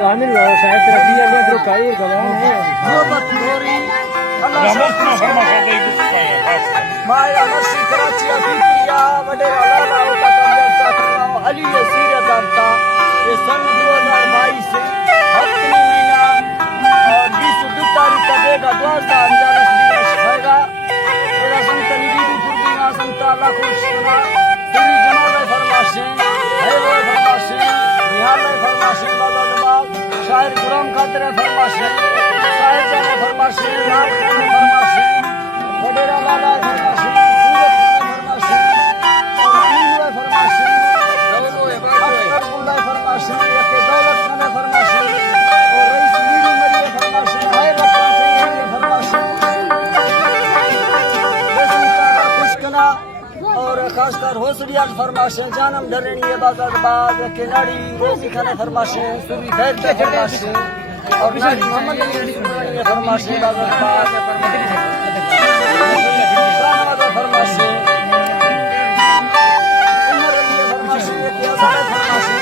गामिल शायद रखी है मैं तो काई गवा नहीं माया मसी कराची अफीरिया वडे वाला होता था अली सीरत आता ये सन 2022 से हफ्ते महीना और 22 तारीख का देगा 2011 होगा तेरा संतनी दी फुर्दीना संताला खुशना तेरी जमाल फरमाशे है वो फरमाशे निहाल फरमाशे बाबा जवाब शायर गुलाम खातिर फरमाशे शायर जाने फरमाशे नाम फरमाशे वडेरा लाला फरमाशे सूरत फरमाशे अमीन फरमाशे अब्दुल्लाह फरमाशे के दौलत खान फरमाशे और रईस मीरी मरिए फरमाशे है फरमाशे खुशकना और खासकर होसड़िया फरमाशे जानम डरणी बाजार बाद केनाड़ी रोजी खाने फरमाशे सुबी खैर के फरमाशे और मोहम्मद अली फरमाशे बाजार बाद फरमाशे उमर अली फरमाशे के फरमाशे